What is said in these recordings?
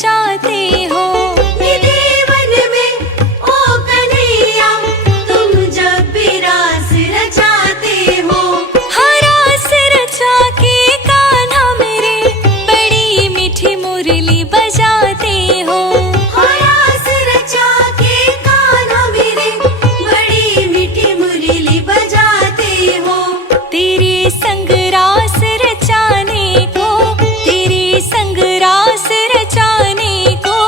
रचाते हो। निधि वन में ओ कन्हैया तुम जब भी रास रचाते हो। हाँ, रास रचा के कान्हा मेरे बड़ी मीठी मुरली बजाते हो। हाँ, रास रचा के कान्हा मेरे बड़ी मीठी मुरली बजाते हो। तेरे संग रास रचाने को, तेरे संग रास रचाने को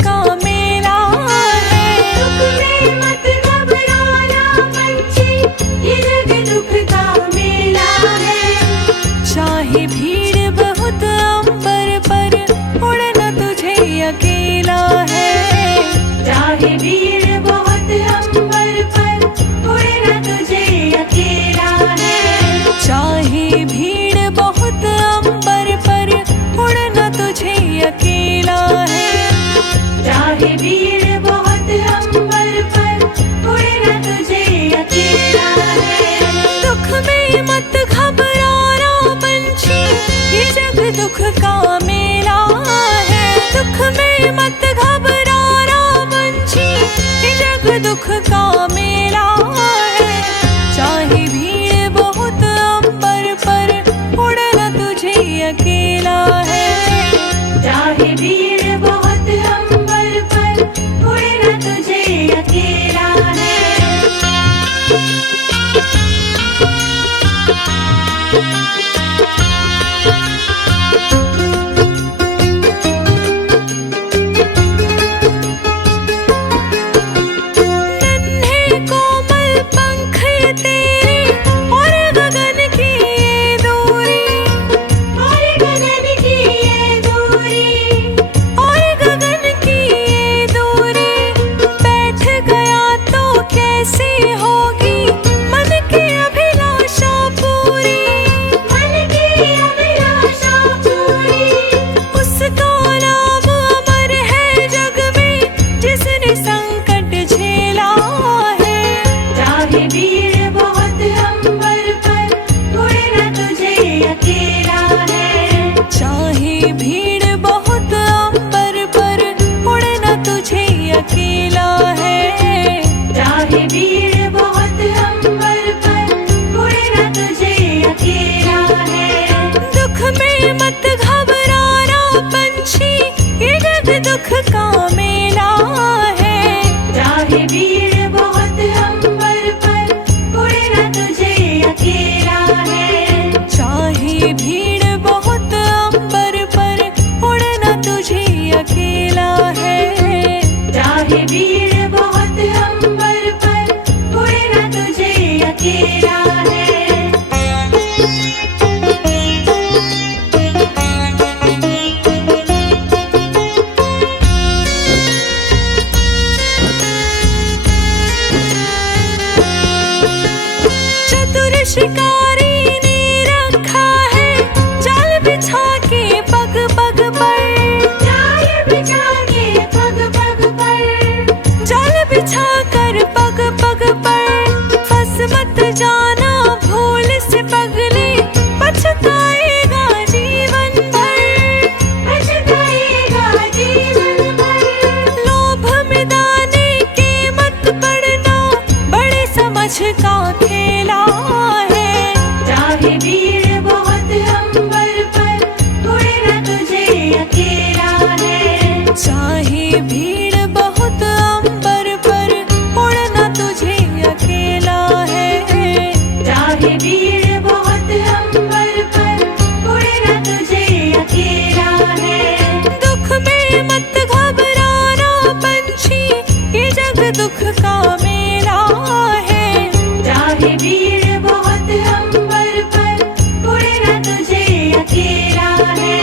का मेला है। दुख में मत घबराना पंछी, ये जग दुख का मेला है। चाहे भीड़ बहुत अंबर पर, उड़ना तुझे अकेला है। चाहे भीड़ बहुत अंबर पर, उड़ना तुझे अकेला है। चाहे भीड़ बहुत अंबर पर, उड़ना तुझे अकेला है। चाहे भीड़ बहुत अंबर पर, उड़ना तुझे अकेला है। दुख में मत घबराना पंछी, ये जग दुख का मेला है। दुख में मत घबराना पंछी, ये जग दुख का मेला है। चाहे भीड़ बहुत अंबर पर, उड़ना तुझे अकेला है। चाहे भीड़ बहुत अंबर पर, उड़ना तुझे अकेला है। नन्हे कोमल पंख ये तेरे, और गगन की ये दूरी, और गगन की ये दूरी, और गगन की ये दूरी। बैठ गया तो कैसे होगी मन की अभिलाषा पूरी। मन की अभिलाषा पूरी। उसका नाम अमर है जग में, जिसने संकट झेला है। चाहे भीड़ बहुत अंबर पर, उड़ना तुझे अकेला है। चाहे भीड़ बहुत अंबर पर, उड़ना तुझे अकेला है। चाहे भीड़ बहुत अंबर पर, उड़ना तुझे अकेला है। दुख में मत घबराना पंछी, ये जग दुख का मेला है। चाहे भीड़ बहुत अंबर पर, उड़ना तुझे अकेला है। चाहे भीड़ बहुत अंबर पर, उड़ना तुझे अकेला है। चाहे भीड़ बहुत अंबर पर, उड़ना तुझे अकेला है। चतुर शिकारी ने रखा है जाल बिछा के पग पग पर। जाल बिछा के पग पग पर, जाल बिछा कर पग पग पर, फंस मत जाना भूल से पगले, पछताएगा जीवन भर। पछताएगा जीवन भर। लोभ में दाने के मत पड़ना, बड़े समझ का खेला है। चाहे भीड़ बहुत अंबर पर, उड़ना तुझे अकेला है। चाहे भीड़ बहुत अंबर पर, उड़ना तुझे अकेला है। चाहे भीड़ बहुत अंबर पर, उड़ना तुझे अकेला है। दुख में मत घबराना पंछी, ये जग दुख का मेला है। चाहे भीड़ बहुत अंबर पर, उड़ना तुझे अकेला है।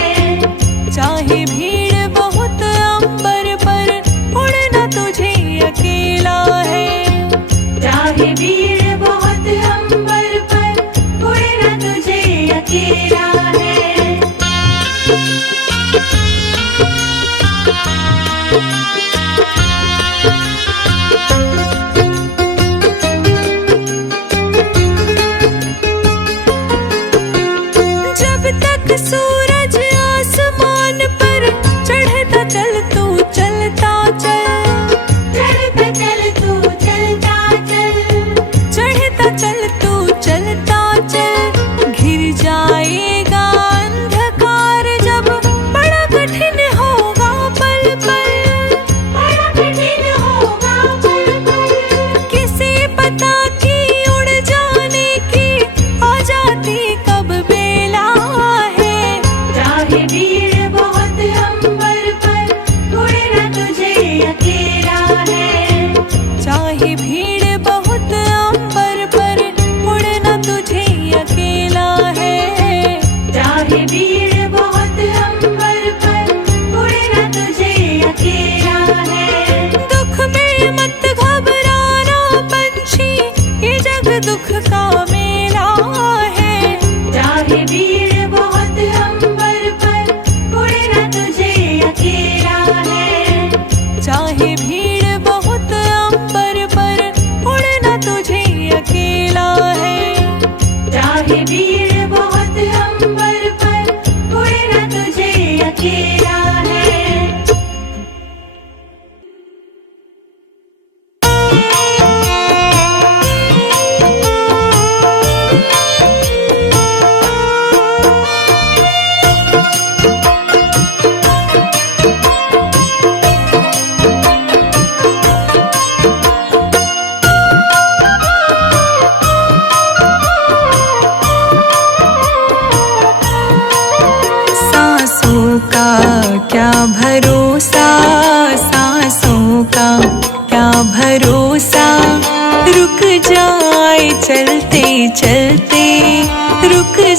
चाहे भीड़ बहुत अंबर पर, उड़ना तुझे अकेला है। चाहे भीड़ बहुत अंबर पर, उड़ना तुझे अकेला है।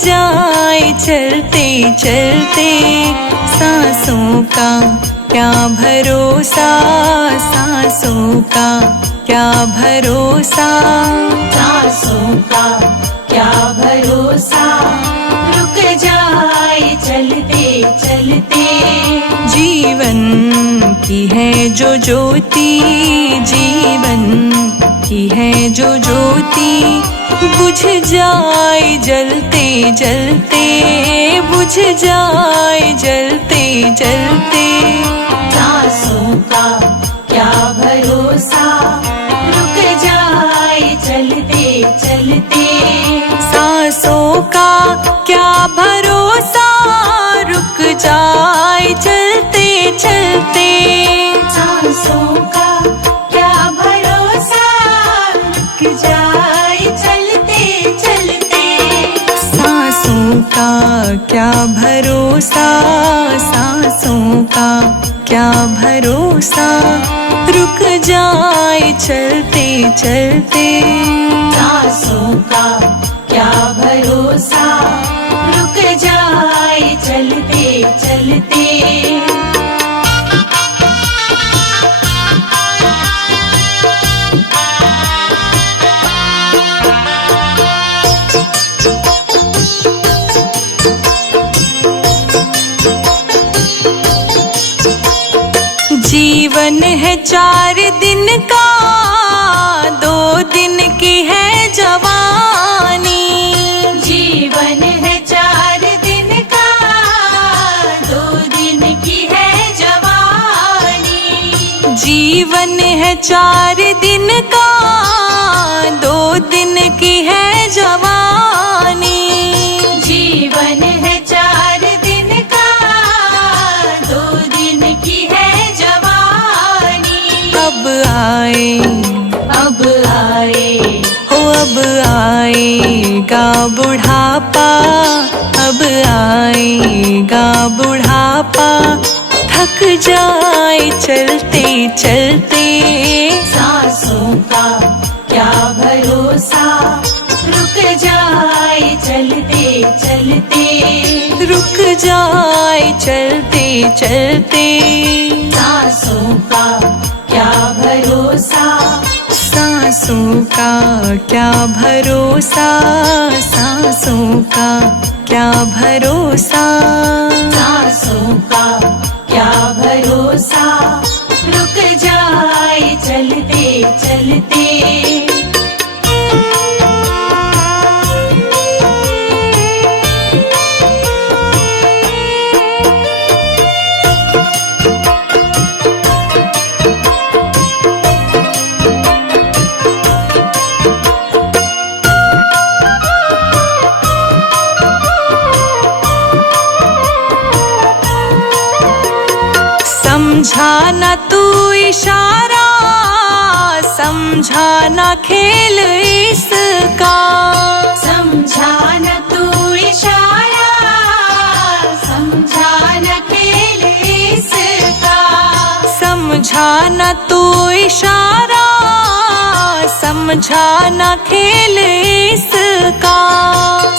जाए चलते चलते। सांसों का क्या भरोसा, सांसों का क्या भरोसा, सांसों का क्या भरोसा, रुक जाए चलते चलते। जीवन की है जो ज्योति, जीवन की है जो ज्योति, बुझ जाए जलते जलते, बुझ जाए जलते जलते। सांसों का क्या भरोसा, रुक जाए चलते चलते। सांसों का क्या भरोसा, रुक जाए चलते चलते। सांसों का क्या भरोसा, रुक जाए चलते चलते। सांसों का क्या भरोसा, सांसों का क्या भरोसा, रुक जाए चलते चलते। सांसों का क्या भरोसा, रुक जाए चलते चलते। जीवन है 4 दिन का, 2 दिन की है जवानी। जीवन है 4 दिन का, 2 दिन की है जवानी। जीवन है 4 दिन का, 2 दिन की है जवानी। जीवन है 4 दिन का, 2 दिन की है जवानी। अब आए, अब आए, हो अब आएगा बुढ़ापा, अब आएगा बुढ़ापा, थक जाए चलते चलते। सांसों का क्या भरोसा, रुक जाए चलते चलते। रुक जाए चलते चलते। सांसों का क्या भरोसा, सांसों का क्या भरोसा, सांसों का क्या भरोसा। सांसों का क्या भरोसा, रुक जाए चलते चलते। समझा न तू इशारा, समझा न खेल इसका। समझा न तू इशारा, समझा न खेल इसका। समझा न तू इशारा, समझा न खेल इसका।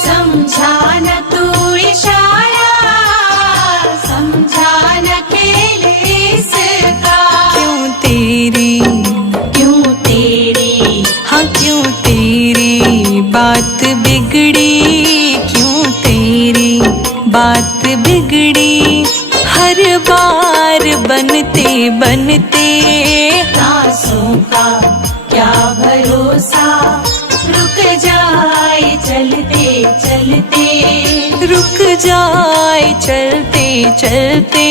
समझा न तू इशारा, समझा न खेल इसका। क्यों तेरी, क्यों तेरी, हाँ क्यों तेरी बात बिगड़ी, क्यों तेरी बात बिगड़ी, हर बार बनते बनते। सांसों का क्या भरोसा, रुक जाए चलते चलते। रुक जाए चलते चलते।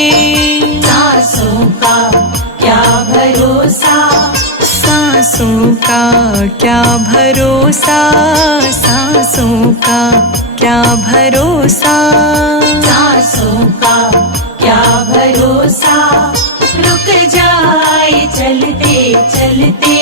सांसों का क्या भरोसा, सांसों का क्या भरोसा, सांसों का क्या भरोसा। सांसों का क्या भरोसा, रुक जाए चलते चलते।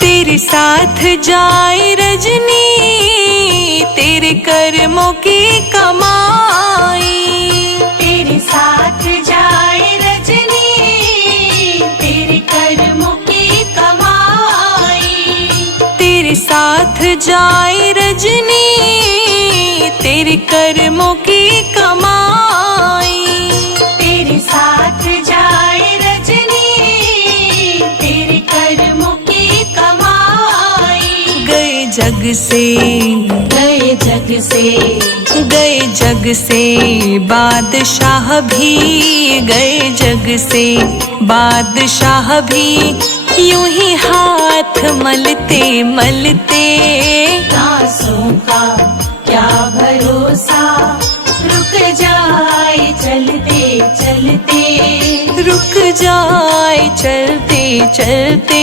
तेरे साथ जाए रजनी, साथ जाए रजनी तेरे कर्मों की कमाई। तेरे साथ जाए रजनी तेरे कर्मों की कमाई। गए जग से गए जग से गए जग से बादशाह भी, गए जग से बादशाह भी, यूं ही हाथ मलते मलते। सांसों का क्या भरोसा रुक जाए चलते चलते। रुक जाए चलते चलते।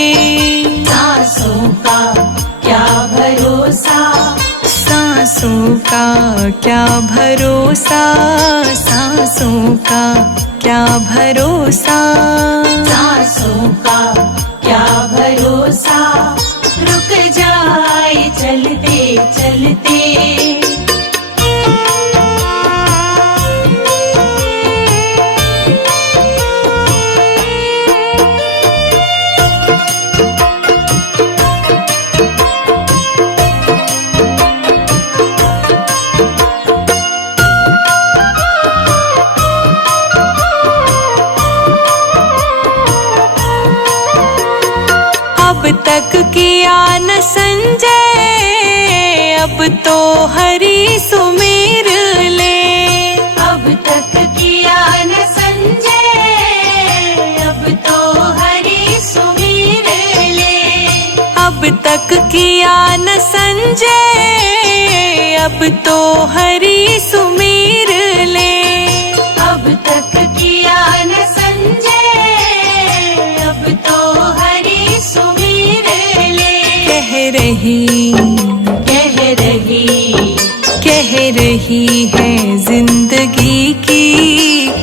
सांसों का क्या भरोसा सांसों का क्या भरोसा, सांसों का क्या भरोसा। सांसों का क्या भरोसा रुक जाए चलते चलते। अब तक किया न संजय, अब तो हरि सुमेर ले। अब तक किया न संजय, अब तो हरि सुमीर ले। अब तक किया न संजय, अब तो हरि सुमेर ले। अब तक किया न संजय, अब तो हरि सुमीर ले। कह रही है जिंदगी की,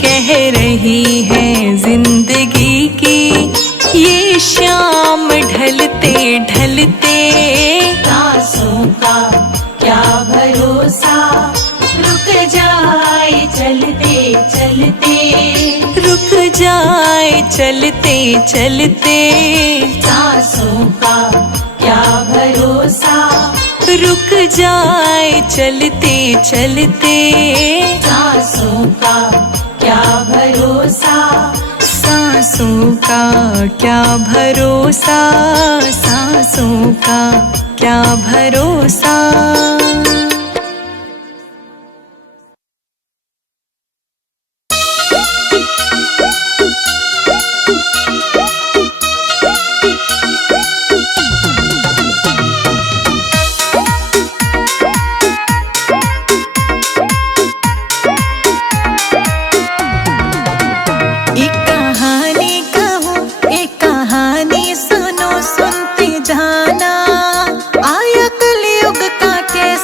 कह रही है जिंदगी की, ये शाम ढलते ढलते। सांसों का क्या भरोसा रुक जाए चलते चलते। रुक जाए चलते चलते। सांसों का क्या भरोसा रुक जाए चलते चलते। सांसों का क्या भरोसा सांसों का क्या भरोसा, सांसों का क्या भरोसा। सुनते जाना, आया कलयुग का कैसा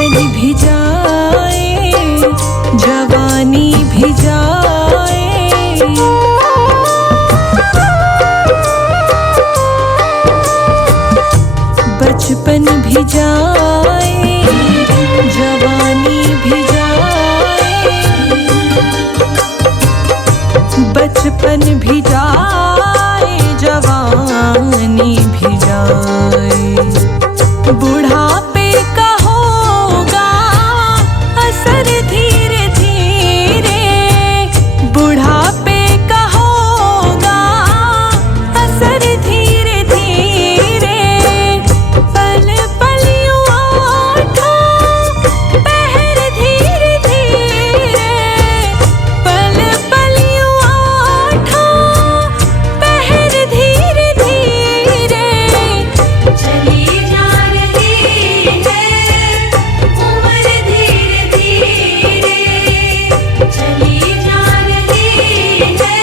बचपन भी जाए, जवानी भी जाए, बचपन भी जाए, जवानी भी जाए, बचपन भी जाए, जवानी भी जाए, बुढ़ापे का होगा असर धीरे धीरे, बुढ़ापे का होगा असर धीरे धीरे, पल पल यूं पहर धीरे धीरे, पल पल यूं पहर धीरे धीरे, चली जा रही है उम्र धीरे धीरे, चली जा रही है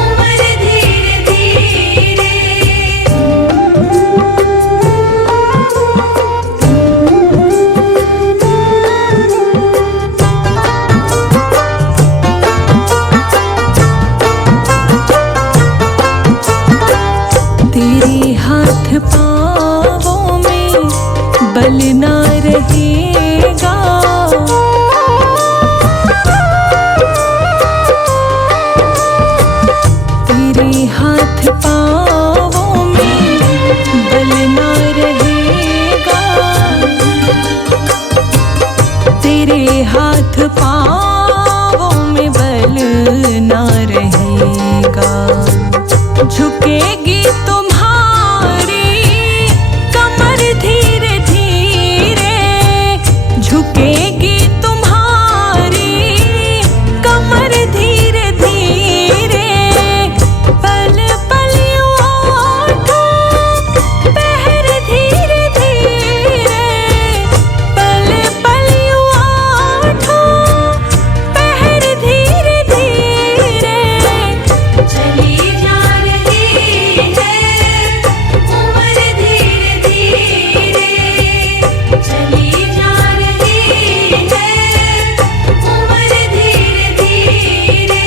उम्र धीरे धीरे। तेरे हाथ पाँवों में बल ना रहेगा, तेरे हाथ पाँवों में बल ना रहेगा, तेरे हाथ पाँवों में बल ना रहेगा, झुकेगी तुम्हारी कमर धीरे धीरे, झुकेगी तुम्हारी कमर धीरे धीरे, पल पल यूं पहर धीरे धीरे, पल पल यूं पहर धीरे धीरे, चली जा रही है उम्र धीरे धीरे, चली जा रही है उम्र धीरे धीरे।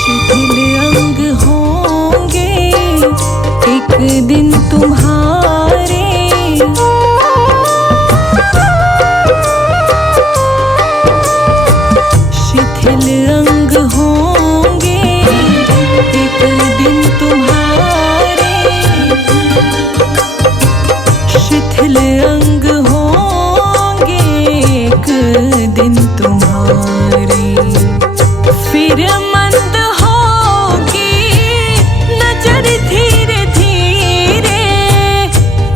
शिथिल अंग होंगे एक दिन तुम्हारे, शिथिल अंग होंगे एक दिन तुम्हारे, शिथिल अंग होंगे एक दिन तुम्हारे, फिर मंद होगी नजर धीरे धीरे,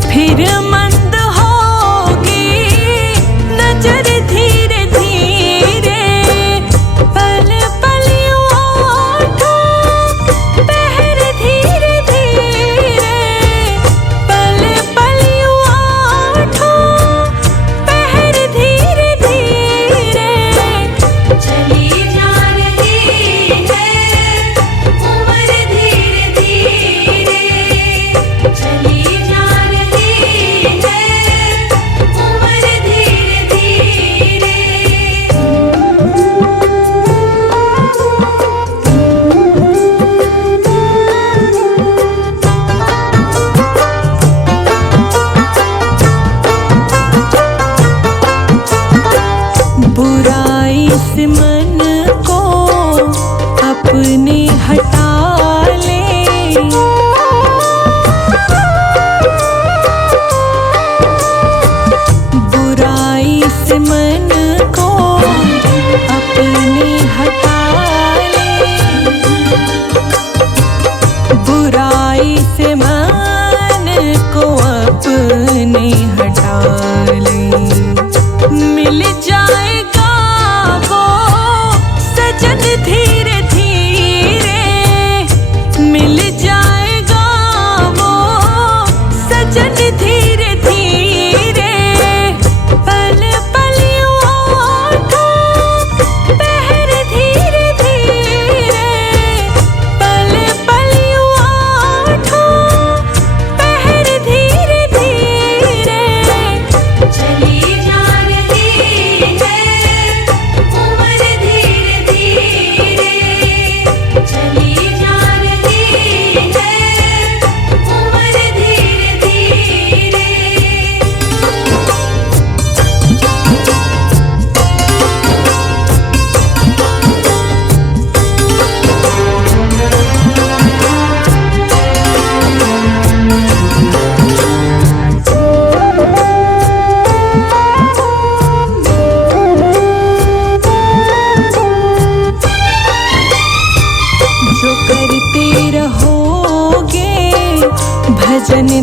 फिर मंद होगी नजर धीरे धीरे, पल पल यूं पहर धीरे धीरे, पल पल यूं पहर धीरे धीरे, चली जा रही है उम्र धीरे धीरे, चली जा रही है उम्र धीरे धीरे। बुराई से मन को अपने हटा ले, बुराई से मन को अपने हटा ले, बुराई से मन को अपने हटा ले, मिल जाएगा वो सजन धीरे धीरे,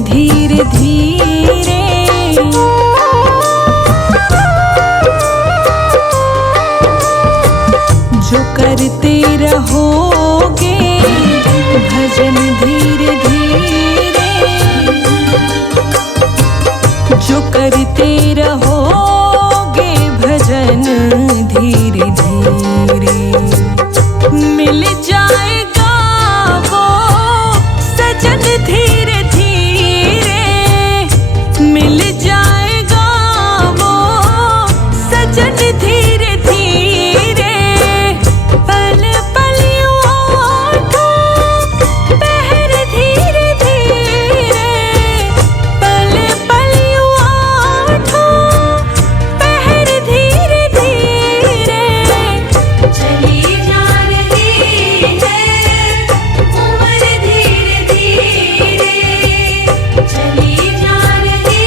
धीरे धीरे। जो करते रहोगे भजन धीरे धीरे, जो करते रहोगे भजन धीरे धीरे, मिल जाएगा वो सजन धीरे धीरे, मिल जाएगा वो सजन धीरे धीरे। पल पल ओठों पहर धीरे धीरे, पल पल ओठों पहर धीरे धीरे। चली जा रही है उम्र धीरे धीरे, चली जा रही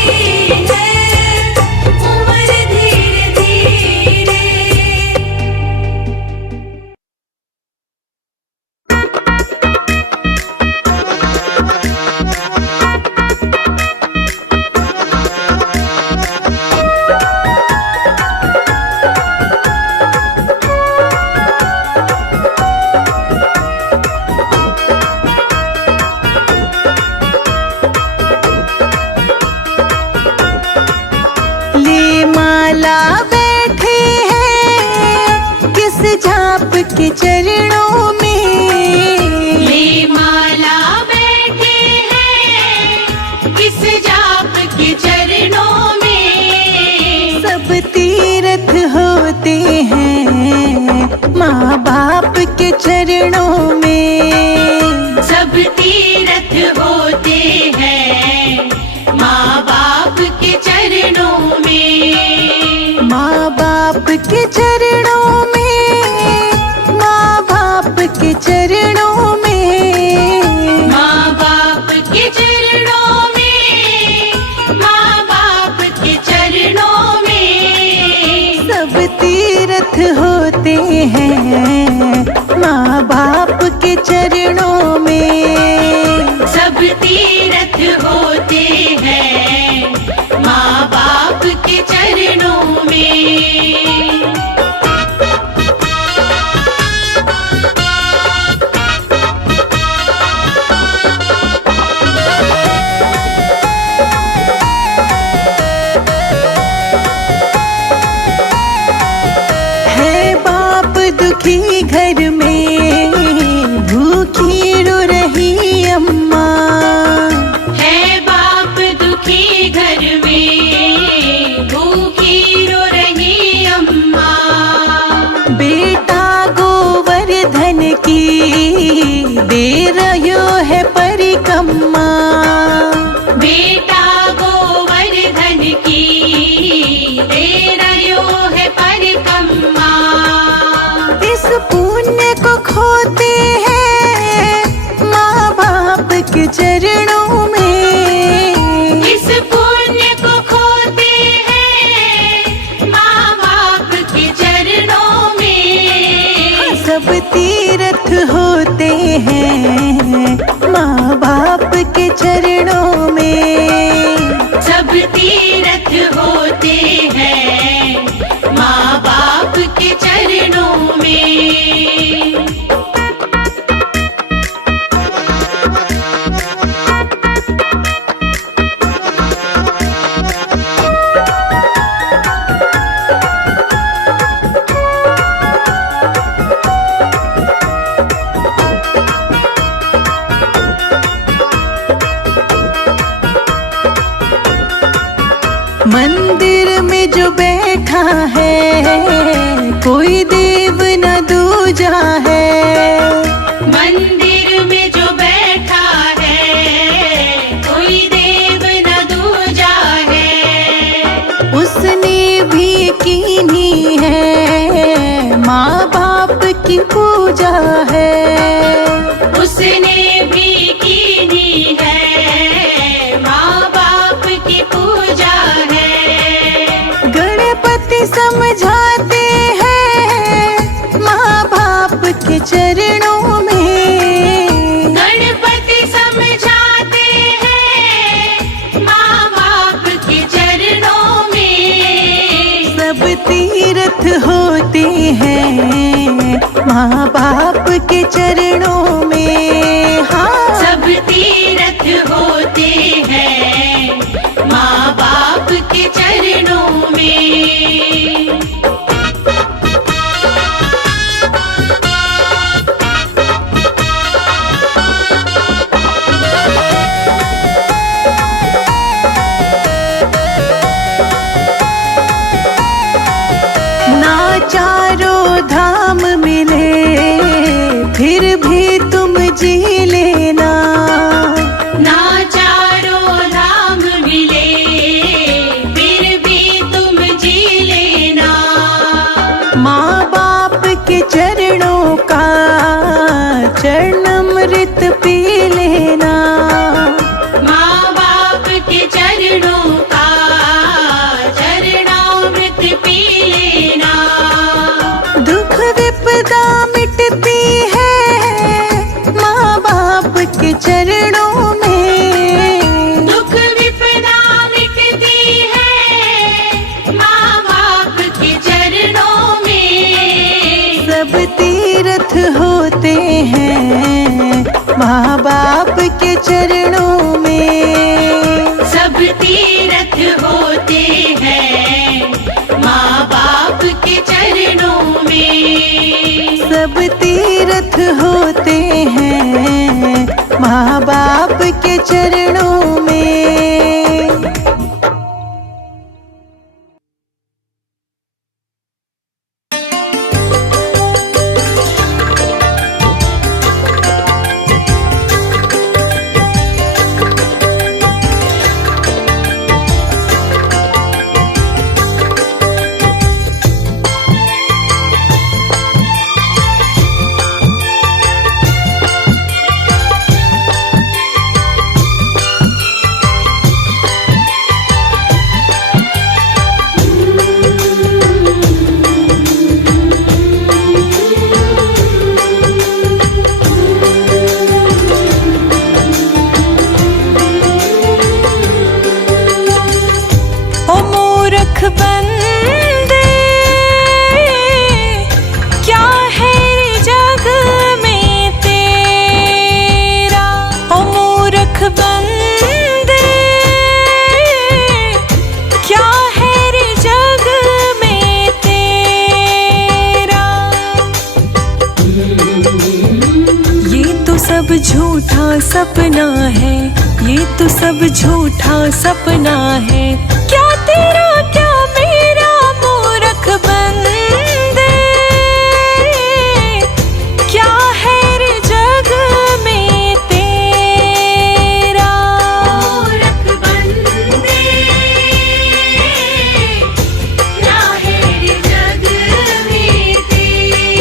है उम्र धीरे धीरे। ले माला बैठे हैं किस झाप के चरणों में, ले माला बैठे हैं किस जाप के चरणों में। सब तीर्थ होते हैं माँ बाप के चरणों में, सब तीर्थ होते हैं माँ बाप के चरणों में। माँ बाप के चरणों में, माँ बाप के चरणों में, माँ बाप के चरणों में, माँ बाप के चरणों में। सब तीर्थ होते हैं माँ बाप के चरणों में, सब तीर्थ होते हैं माँ बाप के चरणों में। है बाप दुखी घर में भूखी रो रही अम्मा, है बाप दुखी घर में भूखी रो रही अम्मा। बेटा गोवर्धन की दे रहो है परिक्रमा, बेटा गोवर्धन की दे रहो है परिक्रमा। इस पुण्य को खोते हैं माँ बाप के चरणों में, इस पुण्य को खोते हैं माँ बाप के चरणों में। सब तीर्थ होते हैं माँ बाप के चरणों में, सब तीर्थ होते हैं माँ बाप के चरणों में। माँ बाप के चरणों में। हाँ, सब तीर्थ होते हैं माँ बाप के चरणों में। ना चारों धाम मिले फिर भी तुम जी लेना। ना चारों धाम मिले फिर भी तुम जी लेना। माँ बाप के चरणों का चरणामृत पी लेना। माँ बाप के चरणों का चरणामृत पी लेना। दुख विपदा मिटती है माँ बाप के चरणों में। दुख विपदा मिटती है माँ बाप के चरणों में। सब तीर्थ होते हैं माँ बाप के चरणों में। सब तीर्थ होते हैं माँ बाप के चरणों में। सब तीर्थ होते हैं माँ बाप के चरणों में। ओ मूर्ख बंदे, क्या है जग में तेरा। ओ मूर्ख बंदे, क्या है जग में तेरा। ये तो सब झूठा सपना है, ये तो सब झूठा सपना है। क्या तेरा क्या मेरा मूर्ख बंदे, क्या है रे जग में तेरा। मूर्ख बंदे, क्या है जग में तेरा।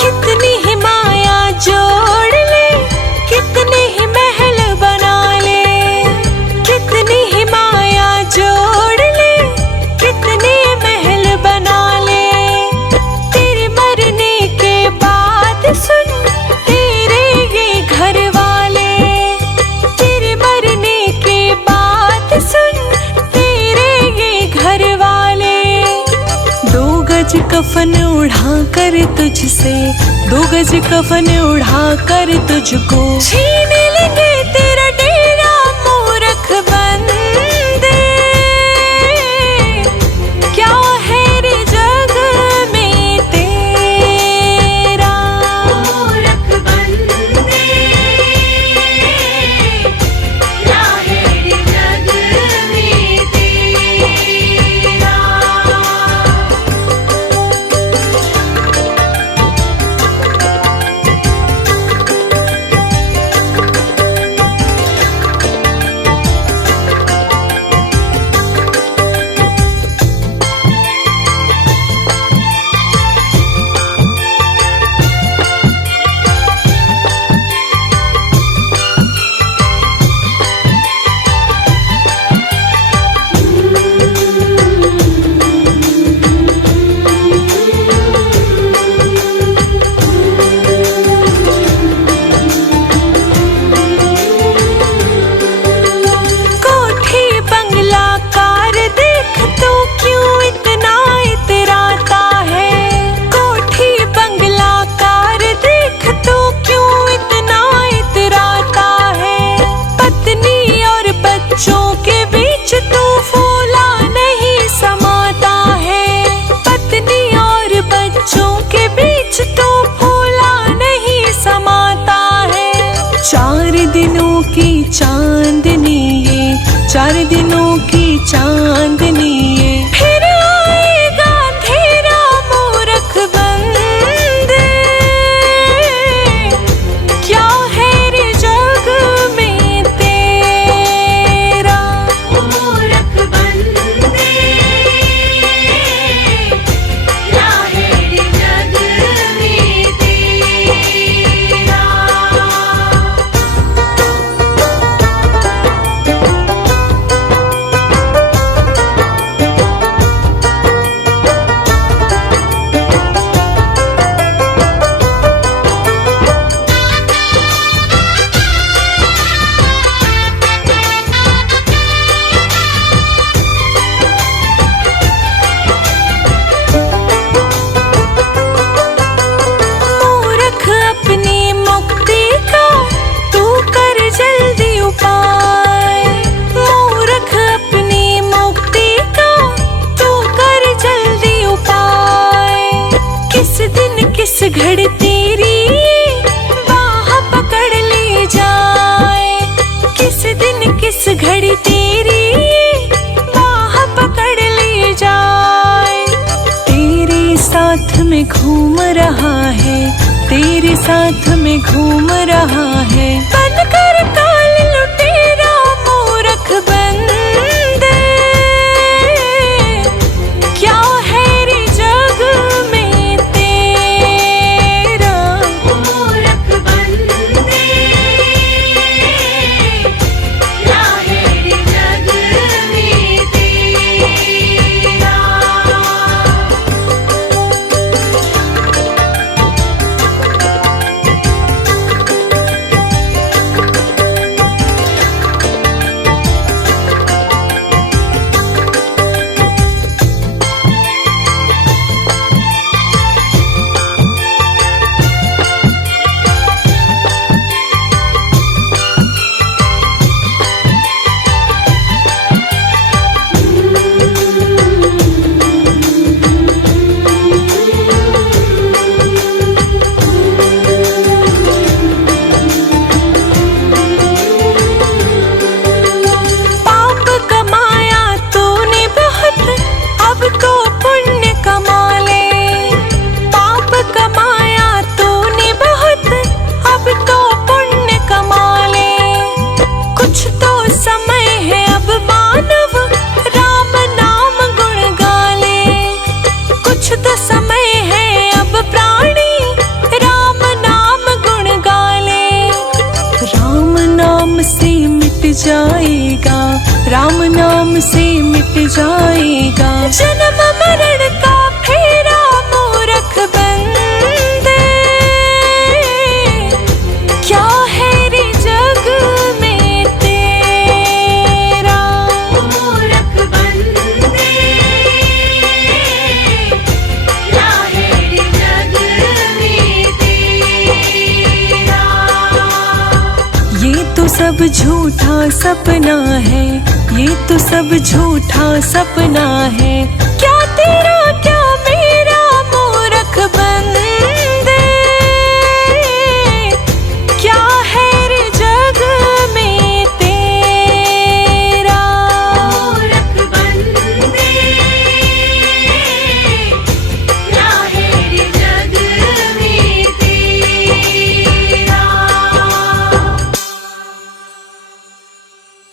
कितनी ही माया जोड़ ले, कितने ही महल बना ले। कितनी ही माया जोड़ ले, कितने महल बना ले। तेरे मरने के बाद सुन तेरे ये घर वाले। तेरे मरने के बाद सुन तेरे ये घर वाले। 2 गज कफन उड़ा कर तुझसे, 2 गज कफन उड़ा कर तुझको छीन लेंगे तेरा डेरा। मूर्ख बंदे, क्या है रे जग में तेरा। मूर्ख बंदे, क्या है जग में तेरा। 4 दिनों की चांदनी ये फिर आएगा अंधेरा मूरख बंदे। क्या है रे जग में तेरा मूरख बंदे, क्या है रे जग में तेरा। मूर्ख अपनी मुक्ति का तू कर जल्दी उपाय। मूर्ख अपनी मुक्ति का तू कर जल्दी उपाय। किस दिन किस घड़ी तेरी बाह पकड़ ले जाए। किस दिन किस घड़ी तेरी बाह पकड़ ले जाए। तेरे साथ में घूम रहा है, तेरे साथ में घूम रहा है। बन कर काल लुटेरा मूर्ख बंदे। क्या है रे जग में तेरा मूरख बंदे, क्या है रे जग में तेरा। पाप कमाया तूने बहुत, अब तो पुण्य कमा ले। पाप कमाया तूने बहुत, अब तो पुण्य कमा ले। कुछ तो समय है अब मानव राम नाम गुण गा ले। कुछ तो समय है अब प्राणी राम नाम गुण गा ले। राम नाम से मिट जाएगा, राम नाम से मिट जाएगा जन्म मरण का फेरा मूर्ख बंदे। क्या है रे जग में तेरा मूरख बंदे, क्या है रे जग में तेरा। ये तो सब झूठा सपना है, ये तो सब झूठा सपना है।